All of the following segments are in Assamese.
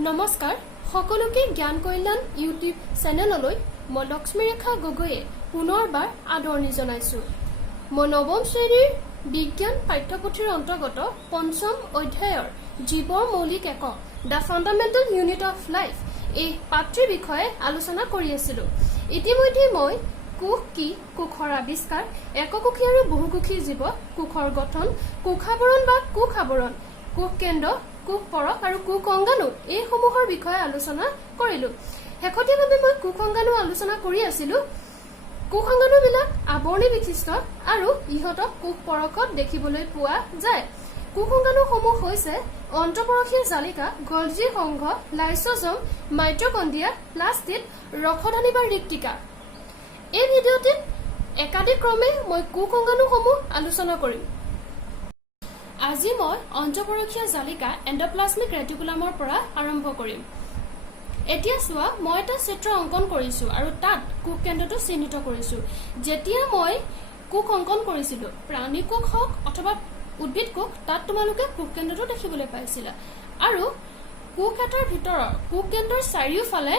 নমস্কাৰ সকলোকে জ্ঞান কল্যাণ ইউটিউব চেনেললৈ মই লক্ষ্মীৰেখা গগৈয়ে পুনৰবাৰ আদৰণি জনাইছো। মই নৱম শ্ৰেণীৰ বিজ্ঞান পাঠ্যপুথিৰ অন্তৰ্গত পঞ্চম অধ্যায়ৰ জীৱৰ মৌলিক একক the fundamental unit of life এই পাঠ্যৰ বিষয়ে আলোচনা কৰি আছিলো। ইতিমধ্যে মই কোষ কি, কোষৰ আৱিষ্কাৰ, এককোষী আৰু বহুকোষী জীৱ, কোষৰ গঠন, কোষাৱৰণ বা কোষ আৱৰণ, কোষ কেন্দ্ৰ, কোষ পৰক আৰু কোষ অংগাণু এইসমূহৰ বিষয়ে আলোচনা কৰিলো। শেহতীয়াভাৱে মই কোষ অংগাণু আলোচনা কৰি আছিলো। কোষ অংগাণুবিলাক আৱৰণী বিশিষ্ট আৰু ইহঁতক কোষ পৰকত দেখিবলৈ পোৱা যায়। কোষ অংগাণুসমূহ হৈছে অন্তঃপৰশীয় জালিকা, গলজি সংঘ, লাইচোজম, মাইট্ৰকণ্ড্ৰিয়া, প্লাষ্টিড, ৰসধনী বা ৰিক্তিকা। এই ভিডিঅ'টিত একাধিক্ৰমে মই কোষ অংগাণুসমূহ আলোচনা কৰিম। আজি মই অন্তঃপৰশীয় জালিকা এণ্ডপ্লাজমিক ৰেটিকুলামৰ পৰা আৰম্ভ কৰিম। এতিয়া চোৱা, মই এটা চিত্ৰ অংকন কৰিছো আৰু তাত কোষ কেন্দ্ৰটো চিহ্নিত কৰিছো। যেতিয়া মই কোষ অংকন কৰিছিলো, প্ৰাণী কোষ হওক অথবা উদ্ভিদ কোষ, তাত তোমালোকে কোষ কেন্দ্ৰটো দেখিবলৈ পাইছিলা। আৰু কোষ এটাৰ ভিতৰৰ কোষ কেন্দ্ৰৰ চাৰিওফালে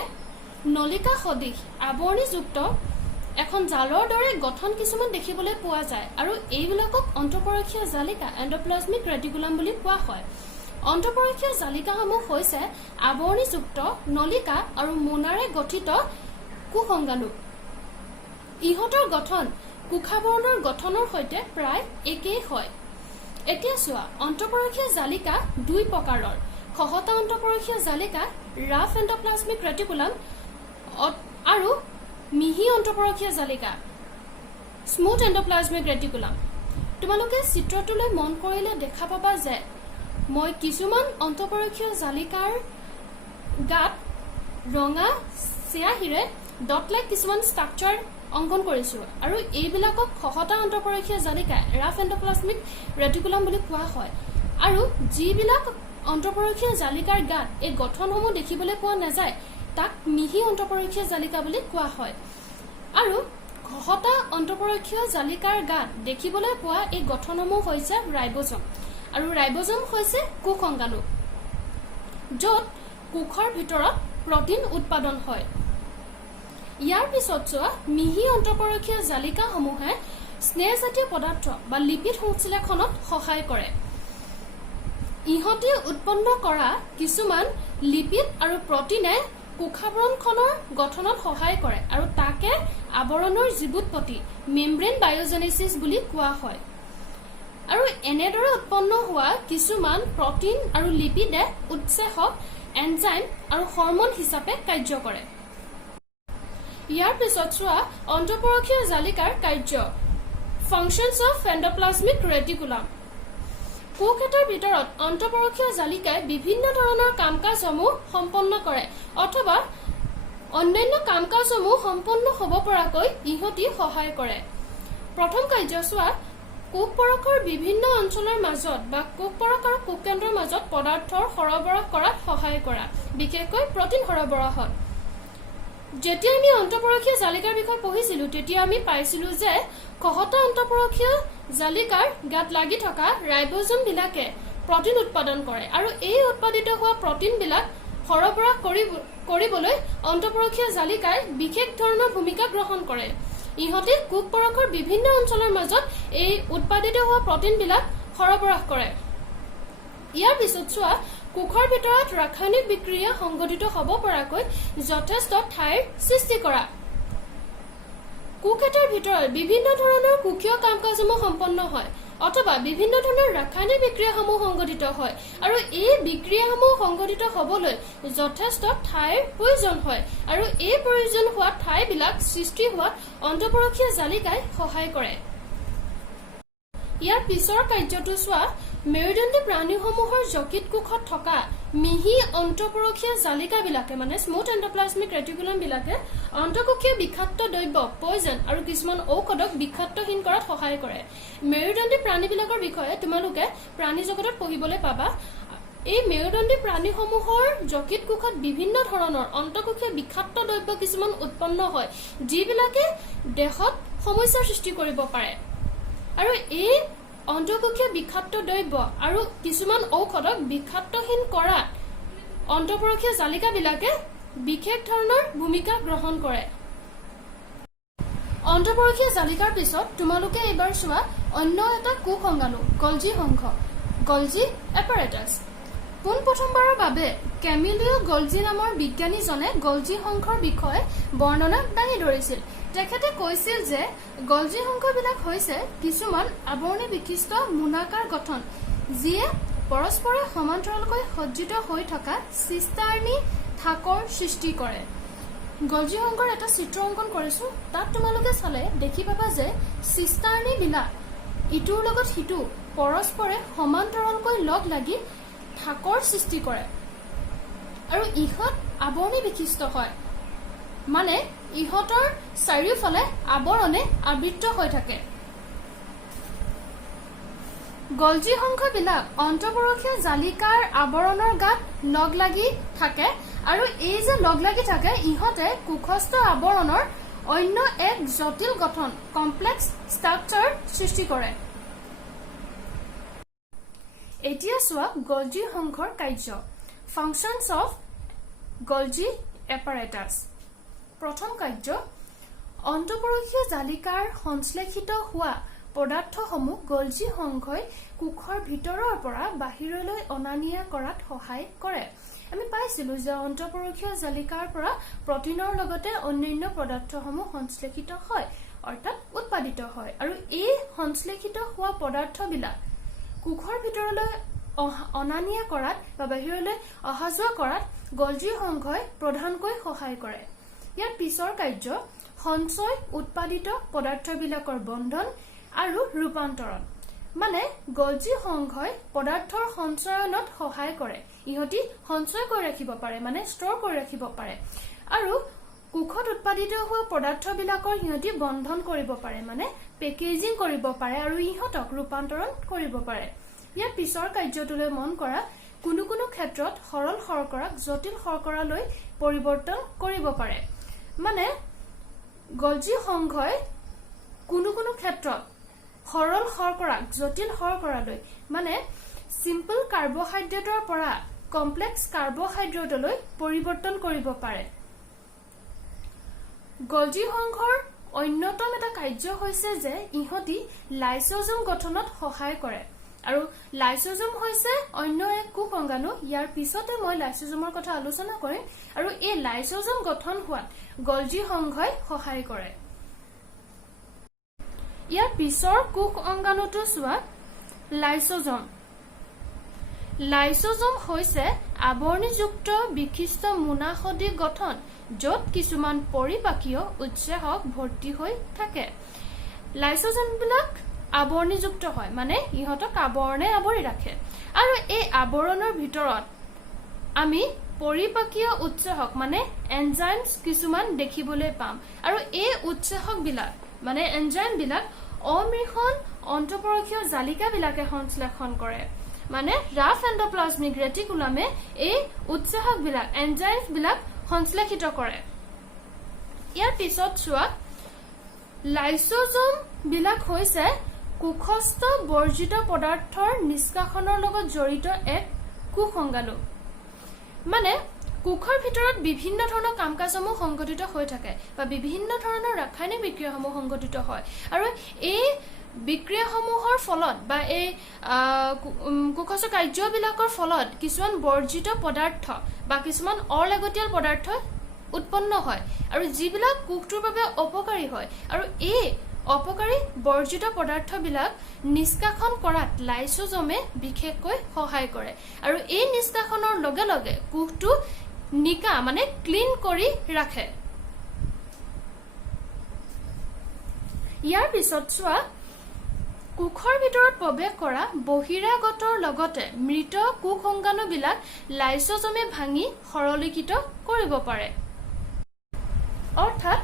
নলিকা সদৃশ আৱৰণীযুক্ত এখন জালৰ দৰে গঠন কিছুমান দেখিবলৈ পোৱা যায় আৰু এইবিলাকক অন্তঃপৰশীয় জালিকা এণ্ডপ্লাজমিক ৰেটিকুলাম বুলি কোৱা হয়। অন্তঃপৰশীয় জালিকাসমূহ হৈছে আৱৰণীযুক্ত নলিকা আৰু মোনাৰে গঠিত কোষ অংগাণু। ইহঁতৰ গঠন কোষাৱৰণৰ গঠনৰ সৈতে প্ৰায় একেই হয়। এতিয়া চোৱা, অন্তঃপৰশীয় জালিকা দুই প্ৰকাৰৰ। খহটা অন্তঃপৰশীয় জালিকা ৰাফ এণ্ডপ্লাজমিক ৰেটিকুলাম আৰু মিহি অন্তঃপৰশীয় জালিকা স্মুথ এণ্ডপ্লাজমিক ৰেটিকুলাম। তোমালোকে চিত্ৰটোলৈ মন কৰিলে দেখা পাবা যে মই কিছুমান অন্তঃপৰশীয় জালিকাৰ গাত ৰঙা চিয়াহীৰে ডট লাইক কিছুমান ষ্ট্ৰাকচাৰ অংকন কৰিছো আৰু এইবিলাকক খহটা অন্তঃপৰশীয় জালিকা ৰাফ এণ্ডপ্লাজমিক ৰেটিকুলাম বুলি কোৱা হয়। আৰু যিবিলাক অন্তঃপৰশীয় জালিকাৰ গাত এই গঠনসমূহ দেখিবলৈ পোৱা নাযায় তাক মিহি অন্তঃপৰশীয় জালিকা বুলি কোৱা হয়। আৰু খহটা অন্তঃপৰশীয় জালিকাৰ গাত দেখিবলৈ পোৱা এই গঠনসমূহ হৈছে ৰাইবজম। আৰু ৰাইবজম হৈছে কোষ অংগাণু, য'ত কোষৰ ভিতৰত প্ৰটিন উৎপাদন হয়। ইয়াৰ পিছত চোৱা, মিহি অন্তঃপৰশীয় জালিকাসমূহে স্নেহজাতীয় পদাৰ্থ বা লিপিড সংশ্লেষণত সহায় কৰে। ইহঁতে উৎপন্ন কৰা কিছুমান লিপিড আৰু প্ৰটিনে কোষাৱৰণখনৰ গঠনত সহায় কৰে আৰু তাকে আৱৰণৰ জীৱুৎপত্তি মেমব্ৰেন বায়'জেনেচিছ বুলি কোৱা হয়। আৰু এনেদৰে উৎপন্ন হোৱা কিছুমান প্ৰটিন আৰু লিপিডে উৎসেচক, এনজাইম আৰু হৰমন হিচাপে কাৰ্য কৰে। ইয়াৰ পিছত চোৱা, অন্তঃপৰশীয় জালিকাৰ কাৰ্য ফাংচনছ অফ এণ্ডপ্লাজমিক ৰেটিকুলাম। কোষ এটাৰ ভিতৰত অন্তঃপৰশীয় জালিকাই বিভিন্ন ধৰণৰ কাম কাজসমূহ সম্পন্ন কৰে অথবা অন্যান্য কাম কাজসমূহ সম্পন্ন হ'ব পৰাকৈ ইহঁতি সহায় কৰে। প্ৰথম কাৰ্য চোৱা, কোষ পৰকৰ বিভিন্ন অঞ্চলৰ মাজত বা কোষ পৰক আৰু কোষ কেন্দ্ৰৰ মাজত পদাৰ্থৰ সৰবৰাহ কৰাত সহায় কৰা, বিশেষকৈ প্ৰটিন সৰবৰাহত। যেতিয়া আমি অন্তঃপৰশীয় জালিকাৰ বিষয়ে পঢ়িছিলো তেতিয়া আমি পাইছিলো যে খহটা অন্তঃপৰশীয় জালিকাৰ গাত লাগি থকা ৰাইবজম বিলাকে প্ৰটিন উৎপাদন কৰে আৰু এই উৎপাদিত হোৱা প্ৰটিনবিলাক সৰবৰাহ কৰিবলৈ অন্তঃপৰশীয় জালিকাই বিশেষ ধৰণৰ ভূমিকা গ্ৰহণ কৰে। ইহঁতে কোষ পৰকৰ বিভিন্ন অঞ্চলৰ মাজত এই উৎপাদিত হোৱা প্ৰটিনবিলাক সৰবৰাহ কৰে। ইয়াৰ পিছত চোৱা, কোষৰ ভিতৰত ৰাসায়নিক বিক্ৰিয়া সংঘটিত হ'ব পৰাকৈ যথেষ্ট ঠাইৰ সৃষ্টি কৰা। কোষ এটাৰ ভিতৰত বিভিন্ন ধৰণৰ কোষীয় কাম কাজসমূহ সম্পন্ন হয় অথবা বিভিন্ন ধৰণৰ ৰাসায়নিক বিক্ৰিয়াসমূহ সংঘটিত হয় আৰু এই বিক্ৰিয়াসমূহ সংঘটিত হ'বলৈ যথেষ্ট ঠাইৰ প্ৰয়োজন হয় আৰু এই প্ৰয়োজন হোৱা ঠাইবিলাক সৃষ্টি হোৱাত অন্তঃপৰশীয় জালিকাই সহায় কৰে। ইয়াৰ পিছৰ কাৰ্যটো চোৱা, মেৰুদণ্ডী প্ৰাণীসমূহৰ যকৃত কোষত থকা মিহি অন্তঃপৰশীয় জালিকাবিলাকে মানে স্মুথ এণ্ডপ্লাজমিক ৰেটিকুলাম বিলাকে অন্তঃকোষীয় বিষাক্ত দ্ৰব্য, পয়জন আৰু কিছুমান ঔষধক বিষাক্তহীন কৰাত সহায় কৰে। মেৰুদণ্ডী প্ৰাণীবিলাকৰ বিষয়ে তোমালোকে প্ৰাণী জগতত পঢ়িবলৈ পাবা। এই মেৰুদণ্ডী প্ৰাণীসমূহৰ যকৃত কোষত বিভিন্ন ধৰণৰ অন্তঃকোষীয় বিষাক্ত দ্ৰব্য কিছুমান উৎপন্ন হয় যিবিলাকে দেহত সমস্যাৰ সৃষ্টি কৰিব পাৰে। আৰু এই অন্তঃকোষীয় বিষাক্ত দ্ৰব্য আৰু কিছুমান ঔষধক বিষাক্তহীন কৰাত অন্তঃপৰকীয় জালিকাবিলাকে বিশেষ ধৰণৰ ভূমিকা গ্ৰহণ কৰে। অন্তঃপৰকীয় জালিকাৰ পিছত তোমালোকে এইবাৰ চোৱা অন্য এটা কোষংগাণু গলজি সংঘ গলজি এপাৰেটাছ। পোনপ্ৰথমবাৰৰ বাবে কেমিলিও গলজি নামৰ বিজ্ঞানীজনে গলজি সংঘৰ বিষয়ে বৰ্ণনা দাঙি ধৰিছিল। তেখেতে কৈছিল যে গলজি সংঘবিলাক হৈছে কিছুমান আৱৰণী বিশিষ্ট মোনাকাৰ গঠন যিয়ে পৰস্পৰে সমান্তৰালকৈ সজ্জিত হৈ থকা চিষ্টাৰ্ণী থাকৰ সৃষ্টি কৰে। গলজি সংঘৰ এটা চিত্ৰ অংকন কৰিছো। তাত তোমালোকে চালে দেখি পাবা যে চিষ্টাৰ্ণীবিলাক ইটোৰ লগত সিটো পৰস্পৰে সমান্তৰালকৈ লগ লাগি থাকৰ সৃষ্টি কৰে আৰু ইহঁত আৱৰণী বিশিষ্ট হয়, মানে ইহঁতৰ চাৰিওফালে আৱৰণে আবৃত হৈ থাকে। গলজি সংঘবিলাক অন্তঃপৰকীয় জালিকাৰ আৱৰণৰ গাত লগ লাগি থাকে আৰু এই যে লগ লাগি থাকে ইহঁতে কোষস্থ আৱৰণৰ অন্য এক জটিল গঠন কমপ্লেক্স ষ্ট্ৰাকচাৰ সৃষ্টি কৰে। এতিয়া চোৱা গলজি সংঘৰ কাৰ্য ফাংচনছ অফ গলজি এপাৰেটাছ। প্ৰথম কাৰ্য অন্তঃপৰকীয় জালিকাৰ সংশ্লেষিত হোৱা পদাৰ্থসমূহ গলজি সংঘই কোষৰ ভিতৰৰ পৰা বাহিৰলৈ অনা নিয়া কৰাত সহায় কৰে। আমি পাইছিলো যে অন্তঃপৰকীয় জালিকাৰ পৰা প্ৰটিনৰ লগতে অন্যান্য পদাৰ্থসমূহ সংশ্লেষিত হয় অৰ্থাৎ উৎপাদিত হয় আৰু এই সংশ্লেষিত হোৱা পদাৰ্থবিলাক কোষৰ ভিতৰলৈ অনা নিয়া কৰাত বা বাহিৰলৈ অহা যোৱা কৰাত গলজি সংঘই প্ৰধানকৈ সহায় কৰে। ইয়াৰ পিছৰ কাৰ্য সঞ্চয় উৎপাদিত পদাৰ্থবিলাকৰ বন্ধন আৰু ৰূপান্তৰণ, মানে গলজি সংঘই পদাৰ্থৰ সঞ্চয়নত সহায় কৰে। ইহঁতি সঞ্চয় কৰি ৰাখিব পাৰে, মানে ষ্টৰ কৰি ৰাখিব পাৰে আৰু কোষত উৎপাদিত হোৱা পদাৰ্থবিলাকৰ সিহঁতি বন্ধন কৰিব পাৰে, মানে পেকেজিং কৰিব পাৰে আৰু ইহঁতক ৰূপান্তৰণ কৰিব পাৰে। ইয়াৰ পিছৰ কাৰ্যটোলৈ মন কৰা কোনো কোনো ক্ষেত্ৰত সৰল শৰ্কৰাক জটিল শৰ্কৰালৈ পৰিৱৰ্তন কৰিব পাৰে, মানে গলজি সংঘই কোনো কোনো ক্ষেত্ৰত সৰল শৰ্কৰাক জটিল শৰ্কৰালৈ, মানে চিম্পল কাৰ্বহাইড্ৰেটৰ পৰা কমপ্লেক্স কাৰ্বহাইড্ৰেটলৈ পৰিৱৰ্তন কৰিব পাৰে। গলজি সংঘৰ অন্যতম এটা কাৰ্য হৈছে যে ইহঁতি লাইচোজোম গঠনত সহায় কৰে আৰু লাইচোজোম হৈছে অন্য এক কোষংগাণু। ইয়াৰ পিছতে মই লাইচোজোমৰ কথা আলোচনা কৰিম আৰু এই লাইচোজোম গঠন হোৱাত গলজি সংঘই সহায় কৰে। ইয়াৰ পিছৰ কোষ অংগাণুটো চোৱা লাইচোজোম। লাইচোজোম হৈছে আৱৰণীযুক্ত বিশিষ্ট মোনাসদৃশ গঠন য'ত কিছুমান পৰিপাকীয় উৎসেচক ভৰ্তি হৈ থাকে। লাইচোজোমবিলাক আৱৰণীযুক্ত হয়, মানে ইহঁতক আৱৰণে আৱৰি ৰাখে আৰু এই আৱৰণৰ ভিতৰত আমি পৰিপাকীয় উৎসেচক মানে এনজাইমছ কিছুমান দেখিবলৈ পাম আৰু এই উৎসেচকবিলাক মানে এনজাইমবিলাক অমৃষণ অন্তঃপৰকীয় জালিকাবিলাকে সংশ্লেষণ কৰে, মানে ৰাফ এণ্ডোপ্লাজমিক ৰেটিকুলামে এই উৎসেচকবিলাক এনজাইমবিলাক সংশ্লেষিত কৰে। ইয়াৰ পিছত চোৱা লাইচোজোম বিলাক হৈছে কোষস্থ বৰ্জিত পদাৰ্থৰ নিষ্কাশনৰ লগত জড়িত এক কোষংগাণু, মানে কোষৰ ভিতৰত বিভিন্ন ধৰণৰ কাম কাজসমূহ সংঘটিত হৈ থাকে বা বিভিন্ন ধৰণৰ ৰাসায়নিক বিক্ৰিয়াসমূহ সংঘটিত হয় আৰু এই বিক্ৰিয়াসমূহৰ ফলত বা এই কোষস্থ কাৰ্যবিলাকৰ ফলত কিছুমান বৰ্জিত পদাৰ্থ বা কিছুমান অলাগতিয়াল পদাৰ্থ উৎপন্ন হয় আৰু যিবিলাক কোষটোৰ বাবে অপকাৰী হয় আৰু এই অপকাৰী বৰ্জিত পদাৰ্থবিলাক নিষ্কাশন কৰাত লাইচোজোমে বিশেষকৈ সহায় কৰে আৰু এই নিষ্কাশনৰ লগে লগে কোষটো নিকা মানে ক্লিন কৰি ৰাখে। ইয়াৰ পিছত চোৱা কোষৰ ভিতৰত প্ৰৱেশ কৰা বহিৰাগতৰ লগতে মৃত কোষংগাণুবিলাক লাইচোজোমে ভাঙি সৰলীকৃত কৰিব পাৰে, অৰ্থাৎ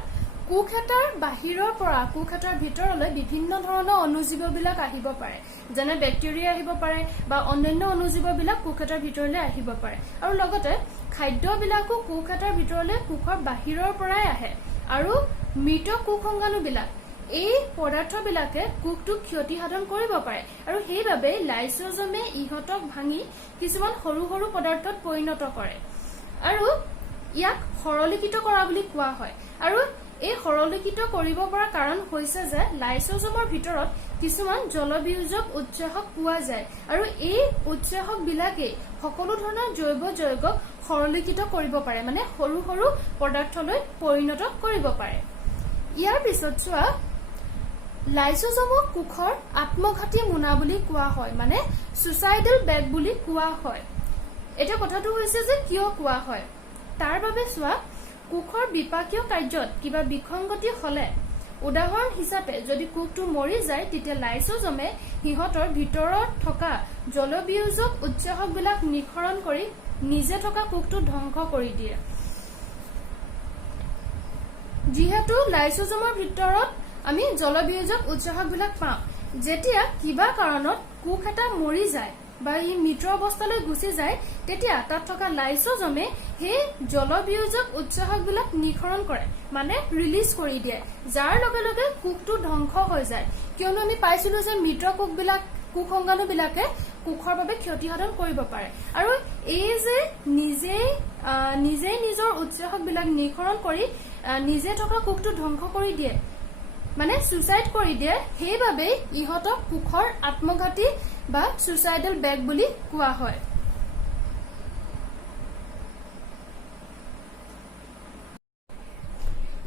কোষ এটাৰ বাহিৰৰ পৰা কোষ এটাৰ ভিতৰলৈ বিভিন্ন ধৰণৰ অণুজীৱবিলাক আহিব পাৰে, যেনে বেক্টেৰিয়া আহিব পাৰে বা অন্যান্য অণুজীৱবিলাক কোষ এটাৰ ভিতৰলৈ আহিব পাৰে আৰু লগতে খাদ্যবিলাকো কোষ এটাৰ ভিতৰলৈ কোষৰ বাহিৰৰ পৰাই আহে আৰু মৃত কোষংগাণুবিলাক এই পদাৰ্থবিলাকে কোষটোক ক্ষতি সাধন কৰিব পাৰে আৰু সেইবাবে লাইসোজমে ইহঁতক ভাঙি কিছুমান সৰু সৰু পদাৰ্থত পৰিণত কৰে আৰু ইয়াক সৰলীকৃত কৰা বুলি কোৱা হয় আৰু এই সৰলীকৃত কৰিব পৰা কাৰণ হৈছে যে লাইসোজমৰ ভিতৰত কিছুমান জলবিয়োজক উৎসেচক পোৱা যায় আৰু এই উৎসেচক বিলাকে সকলো ধৰণৰ জৈৱ যৌগক সৰলীকৃত কৰিব পাৰে মানে সৰু সৰু পদাৰ্থলৈ পৰিণত কৰিব পাৰে ইয়াৰ পিছত চোৱা লাইসোজমক কোষৰ আত্মঘাতী মোনা বুলি কোৱা হয় মানে সুইসাইডাল বেগ বুলি কোৱা হয় এটা কথাটো হৈছে যে কিয় কোৱা হয় তাৰ বাবে চোৱা কোষৰ বিপাকীয় কাৰ্যত কিবা বিসংগতি হলে উদাহৰণ হিচাপে যদি কোষটো মৰি যায় তেতিয়া লাইসোজমে হিহঁতৰ ভিতৰত থকা জলবিয়োজক উৎসেচক বিলাক নিখৰণ কৰি নিজে থকা কোষটো ধ্বংস কৰি দিয়ে যিহেতু লাইসোজমৰ ভিতৰত আমি জলবিয়োজক উৎসেচক বিলাক পাওঁ যেতিয়া কিবা কাৰণত কোষ এটা মৰি যায় বা ই মৃত অৱস্থালৈ গুচি যায় তেতিয়া তাত থকা লাইসোজমে সেই জলবিয়োজক উৎসেচক বিলাক নিখৰণ কৰে মানে ৰিলিজ কৰি দিয়ে যাৰ লগে লগে কোষটো ধ্বংস হৈ যায় কিয়নো আমি পাইছিলো যে মৃত কোষ অংগাণু বিলাকে কোষৰ বাবে ক্ষতি সাধন কৰিব পাৰে আৰু এই যে নিজে নিজৰ উৎসেচক বিলাক নিখৰণ কৰি নিজে থকা কোষটো ধ্বংস কৰি দিয়ে মানে সুইসাইড কৰি দিয়ে সেইবাবে ইহঁতক কোষৰ আত্মঘাতী বা সুইসাইডাল বেগ বুলি কোৱা হয়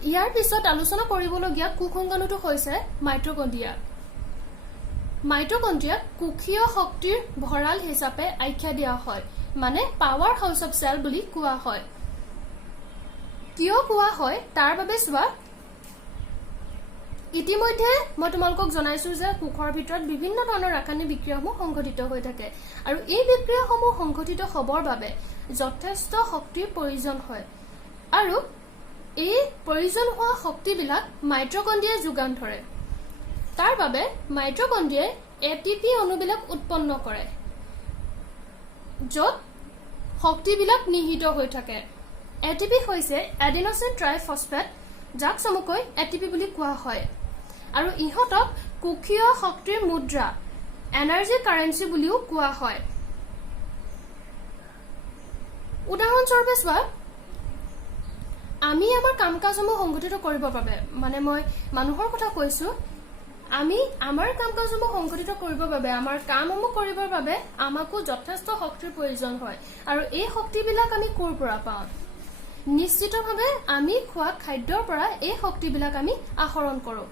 ইয়াৰ পিছত আলোচনা কৰিবলগীয়া কোষ অংগাণুটো হৈছে মাইটকণ্ড্ৰিয়া মাইটকণ্ড্ৰিয়াক কোষীয় শক্তিৰ ভঁৰাল হিচাপে আখ্যা দিয়া হয় মানে পাৱাৰ হাউচ অফ সেল বুলি কোৱা হয় কিয় কোৱা হয় তাৰ বাবে চোৱা ইতিমধ্যে মই তোমালোকক জনাইছো যে কোষৰ ভিতৰত বিভিন্ন ধৰণৰ ৰাসায়নিক বিক্ৰিয়াসমূহ সংঘটিত হৈ থাকে আৰু এই বিক্ৰিয়াসমূহ সংঘটিত হ'বৰ বাবে যথেষ্ট শক্তিৰ প্ৰয়োজন হয় আৰু এই প্ৰয়োজন হোৱা শক্তিবিলাক মাইটকণ্ড্ৰিয়াই যোগান ধৰে তাৰ বাবে মাইটকণ্ড্ৰিয়াই এটিপি অণুবিলাক উৎপন্ন কৰে য'ত শক্তিবিলাক নিহিত হৈ থাকে এটিপি হৈছে এডিনোচিন ট্ৰাইফসফেট যাক চমুকৈ এটিপি বুলি কোৱা হয় আৰু ইহঁতক কোষীয় শক্তিৰ মুদ্ৰা এনাৰ্জি কাৰেন্সি বুলিও কোৱা হয় উদাহৰণস্বৰূপে চোৱা আমি আমাৰ কাম কাজসমূহ সংগঠিত কৰিবৰ বাবে মানে মই মানুহৰ কথা কৈছো আমি আমাৰ কাম কাজসমূহ সংগঠিত কৰিবৰ বাবে আমাৰ কামসমূহ কৰিবৰ বাবে আমাকো যথেষ্ট শক্তিৰ প্ৰয়োজন হয় আৰু এই শক্তিবিলাক আমি ক'ৰ পৰা পাওঁ নিশ্চিতভাৱে আমি খোৱা খাদ্যৰ পৰা এই শক্তিবিলাক আমি আহৰণ কৰোঁ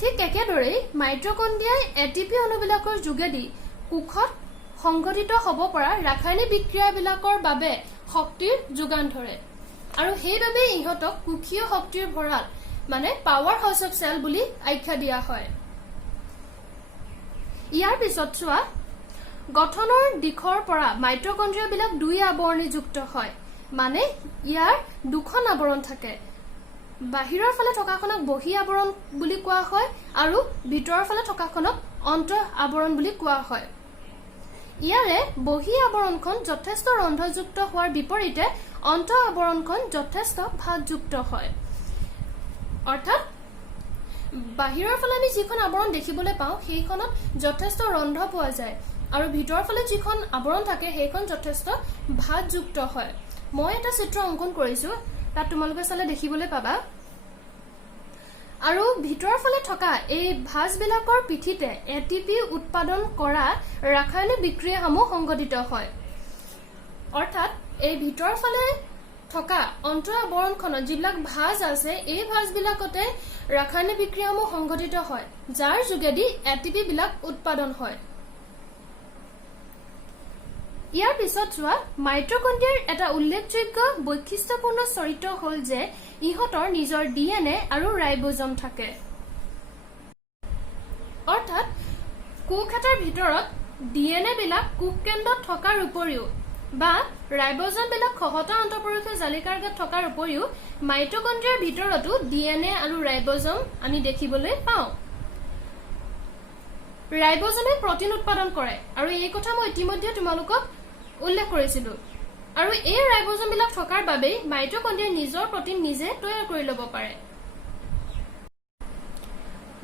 ঠিক একেদৰে মাইটকণ্ড্ৰিয়াই এটিপি অণুবিলাকৰ যোগেদি কোষত সংঘটিত হ'ব পৰা ৰাসায়নিক বিক্ৰিয়াবিলাকৰ বাবে শক্তিৰ যোগান ধৰে আৰু সেইবাবে ইহঁতক কোষীয় শক্তিৰ ভঁৰাল মানে পাৱাৰ হাউচ অফ সেল বুলি আখ্যা দিয়া হয় ইয়াৰ পিছত চোৱা গঠনৰ দিশৰ পৰা মাইটকণ্ড্ৰিয়াবিলাক দুই আৱৰণীযুক্ত হয় মানে ইয়াৰ দুখন আৱৰণ থাকে বাহিৰৰ ফালে থকাখনক বহি আৱৰণ বুলি কোৱা হয় আৰু ভিতৰৰ ফালে থকাখনক অন্ত আৱৰণ বুলি কোৱা হয় ইয়াৰে বহি আৱৰণখন যথেষ্ট ৰন্ধ্ৰযুক্ত হোৱাৰ বিপৰীতে অন্ত আৱৰণখন যথেষ্ট ভাঁজযুক্ত হয় অৰ্থাৎ বাহিৰৰ ফালে আমি যিখন আৱৰণ দেখিবলৈ পাওঁ সেইখনত যথেষ্ট ৰন্ধ্ৰ পোৱা যায় আৰু ভিতৰৰ ফালে যিখন আৱৰণ থাকে সেইখন যথেষ্ট ভাঁজযুক্ত হয় মই এটা চিত্ৰ অংকন কৰিছো তাত তোমালোকে চালে দেখিবলৈ পাবা আৰু ভিতৰৰ ফালে থকা এই ভাঁজবিলাকৰ পিঠিতে এটিপি উৎপাদন কৰা ৰাসায়নিক বিক্ৰিয়াসমূহ সংঘটিত হয় অৰ্থাৎ এই ভিতৰৰ ফালে থকা অন্ত আৱৰণখনত যিবিলাক ভাঁজ আছে এই ভাঁজবিলাকতে ৰাসায়নিক বিক্ৰিয়াসমূহ সংঘটিত হয় যাৰ যোগেদি এটিপি বিলাক উৎপাদন হয় ইয়াৰ পিছত চোৱা মাইটকণ্ড্ৰিয়াৰ এটা উল্লেখযোগ্য বৈশিষ্ট্যপূৰ্ণ চৰিত্ৰ হ'ল যে ইহঁতৰ নিজৰ ডিএনএ আৰু ৰাইবোজম থাকে অৰ্থাৎ কোষ এটাৰ ভিতৰত ডিএনএ বিলাক কোষ কেন্দ্ৰত থকাৰ উপৰিও বা ৰাইবোজম বিলাক খহটা অন্তঃপৰশীয় জালিকাৰ গাঁত থকাৰ উপৰিও মাইটকণ্ড্ৰিয়াৰ ভিতৰতো ডিএনএ আৰু ৰাইবোজম আমি দেখিবলৈ পাওঁ ৰাইবোজমে প্ৰটিন উৎপাদন কৰে আৰু এই কথা মই ইতিমধ্যে তোমালোকক উল্লেখ কৰিছিলো আৰু এই ৰাইবোজম বিলাক থকাৰ বাবে মাইটকণ্ড্ৰিয়াই নিজৰ প্ৰটিন নিজে তৈয়াৰ কৰি ল'ব পাৰে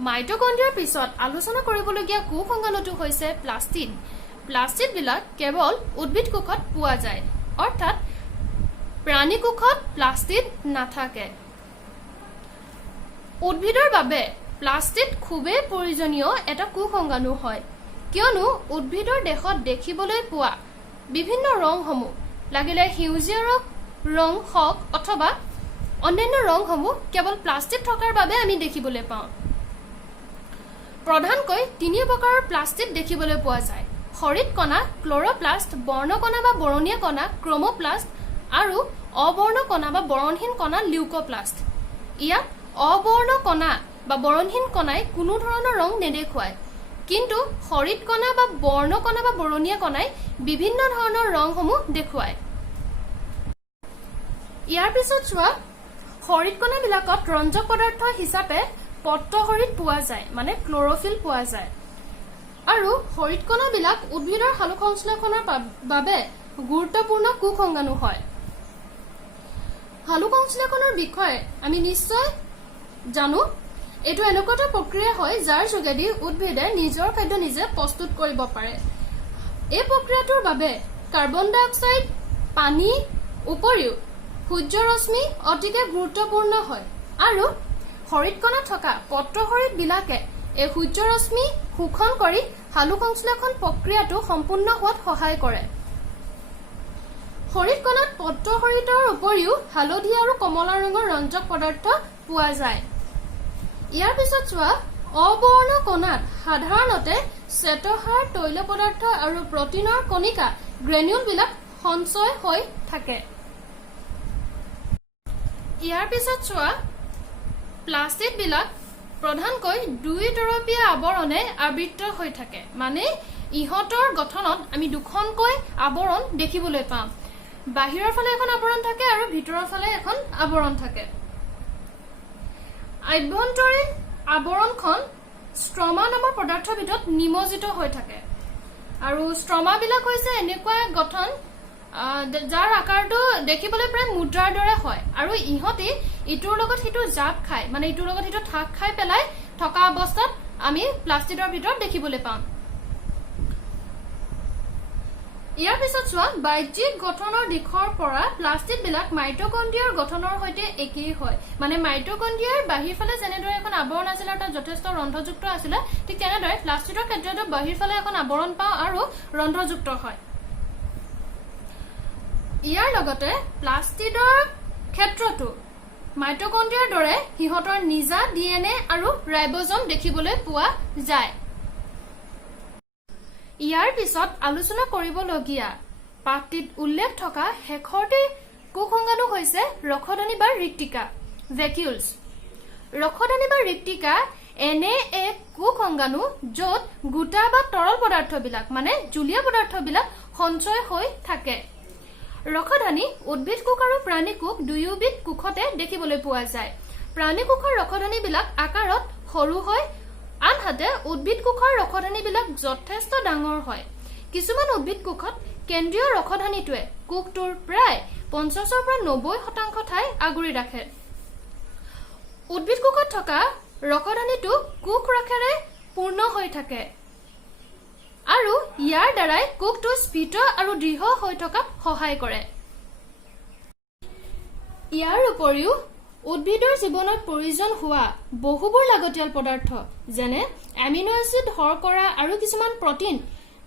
মাইটোকন্ড্ৰিয়াৰ পিছত আলোচনা কৰিবলগীয়া কোষ অংগাণুটো হৈছে প্লাস্টিড। প্লাস্টিডবিলাক কেৱল উদ্ভিদ কোষত পোৱা যায়, অৰ্থাৎ প্ৰাণী কোষত প্লাস্টিড নাথাকে। উদ্ভিদৰ বাবে প্লাস্টিড খুবেই প্ৰয়োজনীয় এটা কোষ অংগাণু হয়, কিয়নো উদ্ভিদৰ দেহত দেখিবলৈ পোৱা বিভিন্ন ৰংসমূহ, লাগিলে সেউজীয়া ৰং হওক অথবা অন্যান্য ৰংসমূহ কেৱল প্লাস্টিড থকাৰ বাবে আমি দেখিবলৈ পাওঁ। প্ৰধানকৈ 3 প্ৰকাৰৰ প্লাস্টিড দেখিবলৈ পোৱা যায়: হৰিত কণা, ক্লৰোপ্লাষ্ট, বৰ্ণকণা বা বৰণীয়া কণা, ক্ৰমোপ্লাষ্ট, আৰু অবৰ্ণ কণা বা বৰণহীন কণা, লিউকোপ্লাষ্ট। ইয়াত অবৰ্ণ কণা বা বৰণহীন কণাই কোনো ধৰণৰ ৰং নেদেখুৱায়, কিন্তু হৰিত কণা বা বৰ্ণ কণা বা বৰণীয়া কণাই বিভিন্ন ধৰণৰ ৰংসমূহ দেখুৱায়। ইয়াৰ পিছত চোৱা, হৰিত কণাবিলাকত ৰঞ্জক পদাৰ্থ হিচাপে পত্ৰহৰিত পোৱা যায়, মানে ক্লৰোফিল পোৱা যায়। আৰু হৰিত কণাবিলাক উদ্ভিদৰ সালোকসংশ্লেষণৰ বাবে গুৰুত্বপূৰ্ণ কোষ অংগাণু হয়। সালোকসংশ্লেষণৰ বিষয়ে আমি নিশ্চয় জানো। এইটো এনেকুৱা এটা প্ৰক্ৰিয়া হয় যাৰ যোগেদি উদ্ভিদে নিজৰ খাদ্য নিজে প্ৰস্তুত কৰিব পাৰে। এই প্ৰক্ৰিয়াটোৰ বাবে কাৰ্বন ডাই অক্সাইড, পানী উপৰিও সূৰ্যৰশ্মি অতিকে গুৰুত্বপূৰ্ণ হয়। আৰু হৰিত কণাত থকা পত্ৰহৰিতবিলাকে এই সূৰ্যৰশ্মি শোষণ কৰি সালোকসংশ্লেষণ প্ৰক্ৰিয়াটো সম্পূৰ্ণ হোৱাত সহায় কৰে। হৰিত কণাত পত্ৰহৰিতৰ উপৰিও হালধীয়া আৰু কমলা ৰঙৰ ৰঞ্জক পদাৰ্থ পোৱা যায়। ইয়াৰ পিছত চোৱা, অবৰ্ণ কণাত সাধাৰণতে শ্বেতসাৰ, তৈল পদাৰ্থ আৰু প্ৰটিনৰ কণিকা গ্ৰেনিউলবিলাক সঞ্চয় হৈ থাকে। ইয়াৰ পিছত চোৱা, প্লাস্টিডবিলাক প্ৰধানকৈ 2 তৰপীয়া আৱৰণে আবৃত হৈ থাকে, মানে ইহঁতৰ গঠনত আমি 2খনকৈ আৱৰণ দেখিবলৈ পাম। বাহিৰৰ ফালে এখন আৱৰণ থাকে আৰু ভিতৰৰ ফালে এখন আৱৰণ থাকে। আভ্যন্তৰীণ আৱৰণখন ষ্ট্ৰমা নামৰ পদাৰ্থৰ ভিতৰত নিমজ্জিত হৈ থাকে। আৰু ষ্ট্ৰমাবিলাক হৈছে এনেকুৱা গঠন যাৰ আকাৰটো দেখিবলৈ প্ৰায় মুদ্ৰাৰ দৰে হয়, আৰু ইহঁতি ইটোৰ লগত সিটো জাপ খায়, মানে ইটোৰ লগত সিটো ঠাক খাই পেলাই থকা অৱস্থাত আমি প্লাস্টিডৰ ভিতৰত দেখিবলৈ পাম। ইয়াৰ পিছত চোৱা, বাহ্যিক গঠনৰ দিশৰ পৰা প্লাস্টিডবিলাক মাইটোকন্ড্ৰিয়াৰ গঠনৰ সৈতে একেই হয়, মানে মাইটোকন্ড্ৰিয়াৰ বাহিৰ ফালে যেনেদৰে এখন আৱৰণ আছিল আৰু তাত যথেষ্ট ৰন্ধ্ৰযুক্ত আছিলে, ঠিক তেনেদৰে প্লাস্টিডৰ ক্ষেত্ৰতো বাহিৰ ফালে এখন আৱৰণ পাওঁ আৰু ৰন্ধ্ৰযুক্ত হয়। ইয়াৰ লগতে প্লাস্টিডৰ ক্ষেত্ৰতো মাইটোকন্ড্ৰিয়াৰ দৰে সিহঁতৰ নিজা DNA আৰু ৰাইবজম দেখিবলৈ পোৱা যায়। ইয়াৰ পিছত আলোচনা কৰিবলগীয়া পাঠটিত উল্লেখ থকা শেষৰটি কোষ অংগাণু হৈছে ৰসধনী বা ৰিক্তিকা, ভেকিউলছ। ৰসধনী বা ৰিক্তিকা এনে এক কোষ অংগাণু য'ত গোটা বা তৰল পদাৰ্থবিলাক, মানে জুলীয়া পদাৰ্থবিলাক সঞ্চয় হৈ থাকে। ৰসধনী উদ্ভিদ কোষ আৰু প্ৰাণী কোষ দুয়োবিধ কোষতে দেখিবলৈ পোৱা যায়। প্ৰাণী কোষৰ ৰসধনীবিলাক আকাৰত সৰু হয়, আনহাতে উদ্ভিদ কোষৰ ৰসধনীবিলাক যথেষ্ট ডাঙৰ হয়। কিছুমান উদ্ভিদ কোষত কেন্দ্ৰীয় ৰসধনীটোৱে কোষটোৰ প্ৰায় 50 পৰা 90% ঠাই আগুৰি ৰাখে। উদ্ভিদ কোষত থকা ৰসধনীটো কোষ ৰসেৰে পূৰ্ণ হৈ থাকে আৰু ইয়াৰ দ্বাৰাই কোষটো স্ফীত আৰু দৃঢ় হৈ থকাত সহায় কৰে। ইয়াৰ উপৰিও উদ্ভিদৰ জীৱনত প্ৰয়োজন হোৱা বহুবোৰ লাগতিয়াল পদাৰ্থ যেনে এমিনো এচিড, শৰ্কৰা আৰু কিছুমান প্ৰটিন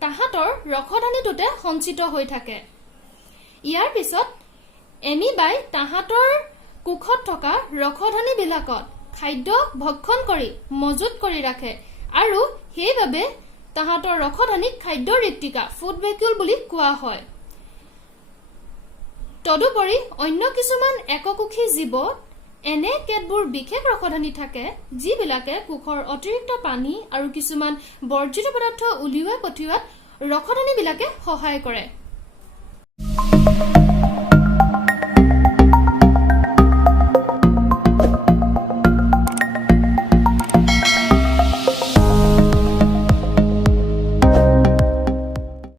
তাহাঁতৰ ৰসধনীটোতে সঞ্চিত হৈ থাকে। ইয়াৰ পিছত এমিবাই তাহাঁতৰ কোষত থকা ৰসধনীবিলাকত খাদ্য ভক্ষণ কৰি মজুত কৰি ৰাখে আৰু সেইবাবে তাহাঁতৰ ৰসধনীক খাদ্য ৰিক্তিকা, ফুড ভেকিউল বুলি কোৱা হয়। তদুপৰি অন্য কিছুমান এককোষী জীৱত এনে কেতবোৰ বিশেষ ৰসধনী থাকে যিবিলাকে কোষৰ অতিৰিক্ত পানী আৰু কিছুমান বৰ্জিত পদাৰ্থ উলিওৱাই পঠিওৱাত ৰসধনীবিলাকে সহায় কৰে।